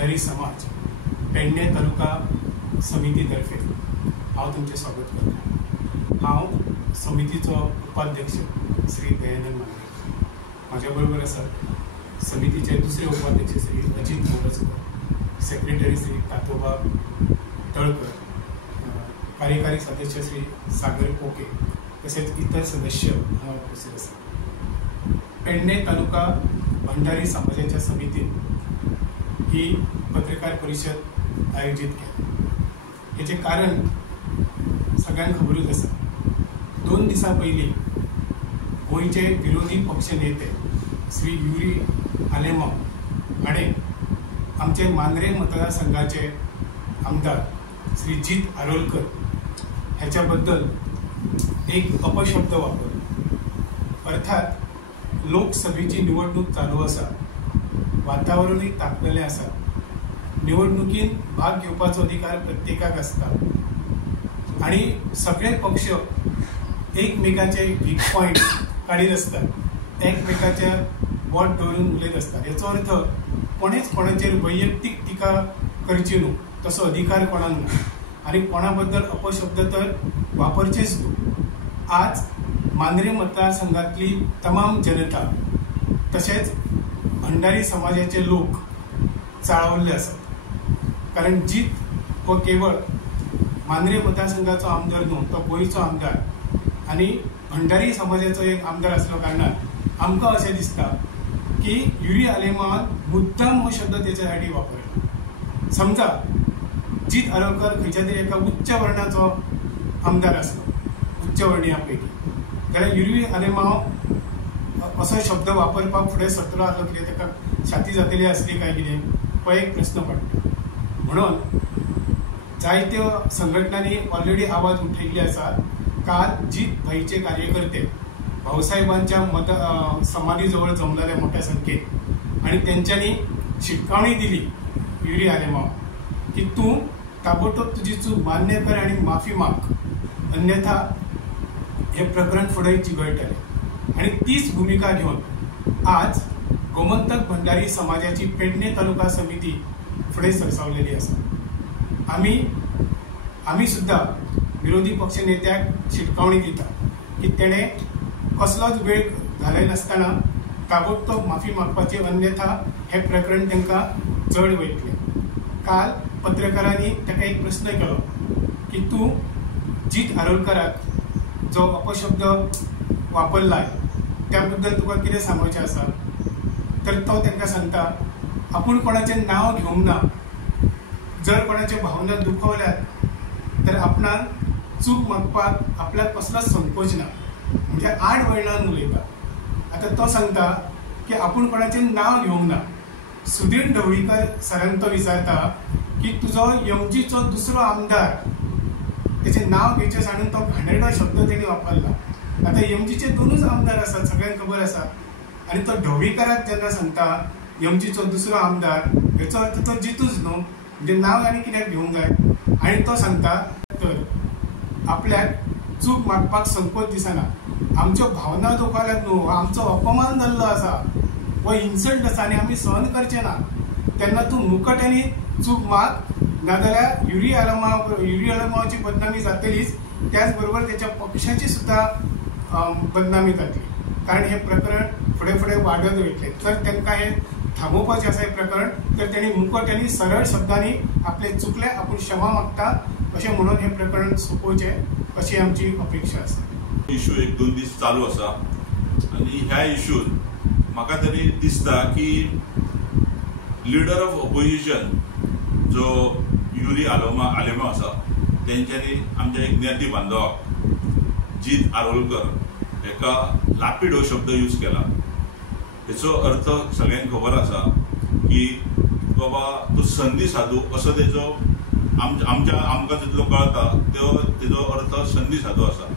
भंडारी समाज पेडणे तालुका समितीतर्फे हांव तुमचें स्वागत करता। हांव समितीचो उपाध्यक्ष श्री दयानंद मांद्रे, म्हाज्या बरोबर आसात समितीचे दुसरे उपाध्यक्ष श्री अजित मोरजकर, सेक्रेटरी श्री तातोबा तळकर, कार्यकारी सदस्य श्री सागर पोके तसेच इतर सदस्य हांगा उपस्थित आसात। पेडणे तालुका भंडारी समाजाच्या समितीन ही पत्रकार परिषद आयोजित केली। हेचे कारण सगळ्यांक खबरूच आसा। 2 दिसां पयलीं गोंयचे विरोधी पक्ष नेते श्री युरी आलेमांव हाणें आमचे मांद्रे मतदारसंघाचे आमदार श्री जीत आरोलकर ह्याच्या बद्दल एक अपशब्द वापरलो। अर्थात लोकसभेची निवडणूक चालू आसा, वातावरणूय तापलेलें आसा, निवडणुकीन भाग घेवपाचो अधिकार प्रत्येकाक आसता आणि सगळे पक्ष एकमेकाचे वीक पॉइंट काढीत असतात, एकमेकाच्या वोट दवरून उलयत असतात। हेचो अर्थ कोणेच कोणाचेर वैयक्तीक टिका करची न्हू, तसो अधिकार कोणाक ना आणि कोणा बद्दल अपशब्द तर वापरचेच न्हू। आज मांद्रे मतदारसंघातली तमाम जनता तसेच भंडारी समाजाचे लोक चाळवल्ले आसात, कारण जीत हो केवळ मांद्रे मतदारसंघाचो आमदार न्हू, तो गोंयचो आमदार आणि भंडारी समाजाचो एक आमदार आसलो कारणान आमकां अशें दिसता की युरी आलेमांवान मुद्दाम हो शब्द तेच्या साठी वापरलो। समजा जीत आरोलकर खंयच्या तरी एका उच्च वर्णाचो आमदार आसलो, उच्च वर्णीया पैकी, जाल्यार युरी आलेमांव असो शब्द वापरपाक फुडें सरतलो आसलो कितें ताका छाती जातली आसली काय कितें, हो एक प्रश्न पडटा। म्हणून जायत्यो संघटनांनी ऑलरेडी आवाज उठयल्ले आसा। काल जीत भाईचे कार्यकर्ते भाऊसाहेबांच्या समाधी जवळ जमलेले मोठ्या संख्येन आणि त्यांच्यानी शिटकावणी दिली युरी आलेमांव की तू ताबडतोब तुझी चूक मान्य कर आणि माफी माग, अन्यथा हे प्रकरण फुडें चिघळटले। आणि तीच भूमिका घेऊन आज गोमंतक भंडारी समाजाची पेडणे तालुका समिती फुडें सरसावलेली आसा। आम्ही सुद्धा विरोधी पक्ष नेत्याक शिटकावणी दिता की तेणे कसलोच वेळ घालयनासतना ताबडतोब माफी मागपाची, अन्यथा हे प्रकरण तांकां चड वयतलें। काल पत्रकारांनी ताका एक प्रश्न केलो की तू जीत आरोलकराक जो अपशब्द वापरलाय त्या बद्दल तुका कितें सांगोवचें आसा, तर तो तांकां सांगता आपूण कोणाचें नांव घेवंक ना, जर कोणाचे भावना दुखवल्यात तर आपणान चूक मागपाक आपल्याक कसलोच संकोच ना, म्हणजे आड वळणान उलयता। आता तो सांगता की आपूण कोणाचें नांव घेवंक ना। सुधीर ढवळीकर सरांक तो विचारता की तुजो एमजीचो दुसरो आमदार, तेचें नांव घेवचें सांडून तो घाणेरडो शब्द तेणी वापरला। आता एमजीचे 2च आमदार आसात, सगळ्यांक खबर आसा, आणि तो ढवळीकराक जेन्ना सांगता एमजीचो दुसरो आमदार, हेचो अर्थ तो जितूच न्हू, म्हणजे नांव आनी कित्याक घेवंक जाय। आणि तो सांगता तर आपल्याक चूक मागपाक संकोच दिसना, आमच्यो भावना दुखवल्यात न्हू, आमचो अपमान जाल्लो आसा, हो इन्सल्ट आसा आनी आमी सहन करचे ना, तेन्ना तूं मुकट्यानी चूक माग, नाजाल्यार युरी आलेमांवाची बदनामी जातलीच, त्याच बरोबर त्याच्या पक्षाची सुद्धा बदनामी जातली, कारण हे प्रकरण फुडें फुडें वाडत वयतलें। तर तांकां हे थांबोवपाचें आसा हे प्रकरण, तर तेणी मुकट्यानी सरळ शब्दांनी आपले चुकले आपूण क्षमा मागता अशें म्हणून हे प्रकरण सोंपोवचें अशी आमची अपेक्षा आसा। इश्यू 1-2 दीस चालू आसा आनी ह्या इश्यून म्हाका तरी दिसता की लिडर ऑफ ऑपोजिशन जो युरी आलेमांव आसा तेंच्यांनी आमच्या एक ज्ञाती बांधवाक जीत आरोलकर एका लापीड हो शब्द यूज केला। हेचो अर्थ सगळ्यांक खबर आसा की बाबा तो संधी साधू असो तेजो आमकां जितलो कळटा तेजो अर्थ संधी साधू आसा।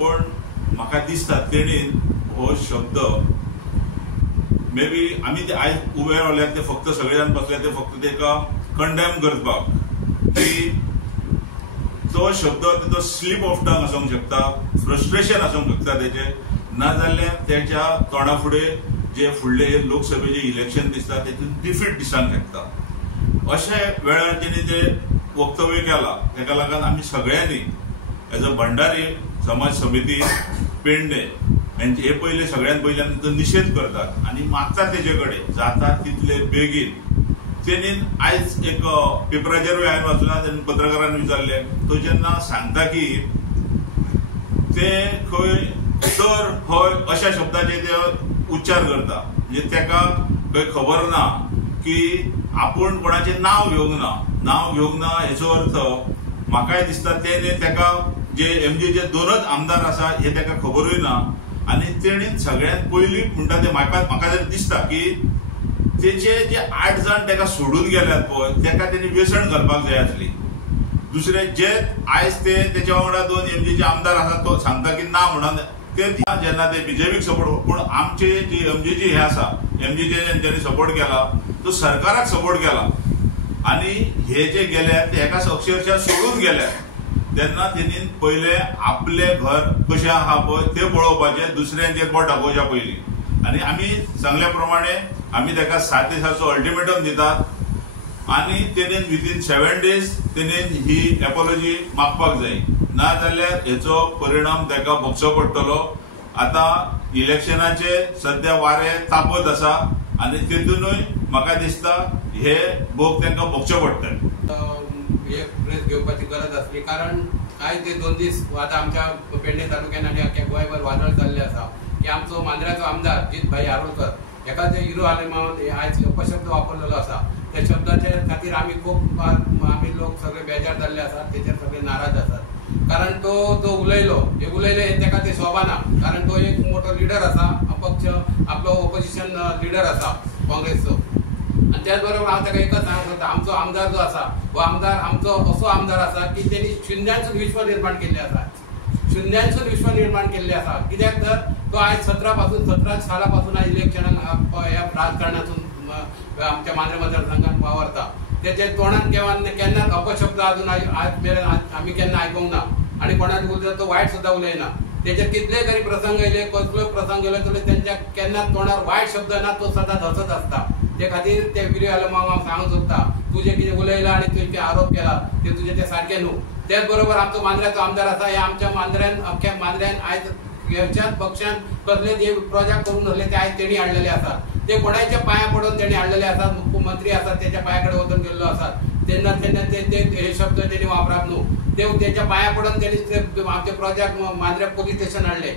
पण म्हाका दिसता तेणेन हो शब्द मे बी आमी ते आयज उबे रावल्यात ते फक्त सगळे जाण बसले ते फक्त तेका कंडेम करपाक, की तो शब्द तेजो स्लीप ऑफ टंग आसूंक शकता, फ्रस्ट्रेशन आसूंक शकता तेजें, नाजाल्यार तेच्या तोंडा फुडें जे फुडले लोकसभेचे इलेक्शन दिसता तेतून डिफीट दिसांक शकता। अशा वेळार जेणे जे वक्तव्य केला ताका लागून आमी सगळ्यांनी एज अ भंडारी समाज समिती पेडणे हे पहिले सगळ्यात पयल्यान निषेध करतात आणि मागतात तेजे कडेन जाता तितले बेगीन तेणी आयज एक पेपराचेरूय हांवें वाचलां तेणी पत्रकारांनी विचारले तो जेन्ना सांगता की ते खंय तर हय अशा शब्दाचे ते उच्चार करता म्हणजे ताका खंय खबर ना की आपूण कोणाचें नांव घेवंक ना हेचो अर्थ म्हाकाय दिसता तेणे ताका जे एमजीचे दोनच आमदार आसा हे ताका खबरूय ना आनी तेणी सगळ्यात पयलीं म्हणटा ते म्हाका तरी दिसता की तेचे जे 8 जाण ताका सोडून गेल्यात पळय ताका तेणी वेसण घालपाक जाय आसली दुसरे जे आयज ते तेच्या वांगडा 2 एमजीचे आमदार आसा तो सांगता की ना म्हणून ते जेन्ना ते बीजेपीक सपोर्ट पूण आमचे जे एमजीचे हे आसा एमजीचे जेणी सपोर्ट केला तो सरकाराक सपोर्ट केला आणि हे जे गेले ते एका अक्षरशः सोडून गेले तेन्ना तेणी पहिले आपले घर कशें आहा पळय ते पळोवपाचें दुसऱ्यांचेर बोट दाखोवच्या पयलीं आनी आमी सांगल्या प्रमाणे आमी ताका 7 दिसाचो अल्टिमेटम दितात आणि तेणेन विथीन 7 days तेणेन ही एपॉलॉजी मागपाक जाय ना जाल्यार हेचो परिणाम ताका भोगचो पडटलो आता इलेक्शनाचे सध्या वारे तापत आसा आणि तेतूनय म्हाका दिसता हे भोग तांकां भोगचो पडटले एक प्रेस घेवपाची गरज आसली कारण आयज ते 2 दीस आतां आमच्या पेडणे तालुक्यान आनी आख्या गोंयभर वादळ जाल्लें आसा की आमचो मांद्र्याचो आमदार जितभाई आरोलकर एका जे हिरो आलेमांत आयज अपशब्द वापरलेलो आसा त्या शब्दाच्या खातीर आमी खूब आमी लोक सगळे बेजार जाल्ले आसात तेचेर सगळे नाराज आसात कारण तो जो उलयले ताका ते शोभा ना कारण तो एक मोठो लिडर आसा अपक्ष आपलो ऑपोजिशन लिडर आसा काँग्रेसचो आणि त्याच बरोबर हांव ताका एकच सांगूंक सोदता आमचो आमदार जो आसा हो आमदार आमचो असो आमदार आसा की तेणी शुन्यासून विश्व निर्माण केल्लें आसा शुन्यासून विश्व निर्माण केल्लें आसा कित्याक तर तो आयज 17 साला पासून इलेक्शनाक ह्या राजकारणातून आमच्या मांद्रे मतदारसंघात वावरता त्याच्या तोंडान केन्नाच अपशब्द अजून आज मेरेन आमी केन्ना आयकूंक ना आणि कोणाक उलयता तो वायट सुद्धा उलयना त्याचे कितले तरी प्रसंग येयले कसलो प्रसंग येयलो तरी त्यांच्या केन्ना तोंडार वायट शब्द ना तो सदांच हसत आसता ते खातीर ते व्हिडिओ आयलो हांव सांगूंक सोदता तू जे कितें उलयला आनी तुवें आरोप केला ते तुजें ते सारकें न्हू त्याच बरोबर आमचो मांद्र्याचो आमदार आसा हे आमच्या मांद्र्यान अख्ख्या मांद्र्यान आयज ह्याच्याच पक्षान कसले जे प्रोजेक्ट करून धरले ते आयज तेणी हाडलेले आसात ते कोणाच्या पांया पडून तेणी हाडलेले आसात मुख्यमंत्री आसात त्याच्या पांयाकडे वचून गेल्लो आसात तेन्ना ते हे शब्द तेणी वापरप न्हू ते त्याच्या पांया पडून तेणी आमचे प्रोजेक्ट मांद्र्या पोलीस स्टेशन हाडले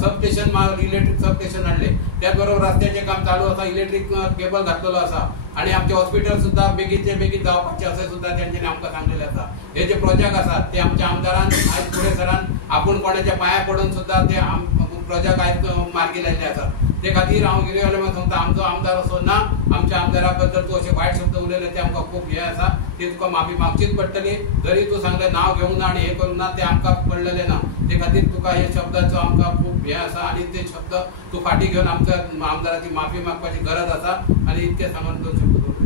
sub station electric sub station हाडले त्याच बरोबर रस्त्याचे काम चालू आसा इलेक्ट्रीक केबल घातलेलो आसा आणि आमचे हॉस्पिटल सुद्धा बेगीनचे बेगीन जावपाचे असे सुद्धा तेंच्यांनी आमकां सांगलेले आसा हे जे प्रोजेक्ट आसात ते आमच्या आमदारान आयज फुडें सरान आपूण कोणाच्या पांया पडून सुद्धा ते प्रोजेक्ट आयज मार्गी लायल्ले आसात ते खातीर हांव कितें जालें सांगता आमचो आमदार असो ना आमच्या आमदारा बद्दल तूं अशें वायट शब्द उलयले ते आमकां खूब हें आसा ती तुका माफी मागचीच पडटली जरी तूं सांगलें नांव घेवंक ना आनी हें करूंक ना तें आमकां कळलेलें ना ते खातीर तुका हे शब्दाचो आमकां खूब हें आसा आनी ते शब्द तूं फाटीं घेवन आमच्या आमदाराची माफी मागपाची गरज आसा आनी इतकें सांगून 2 शब्द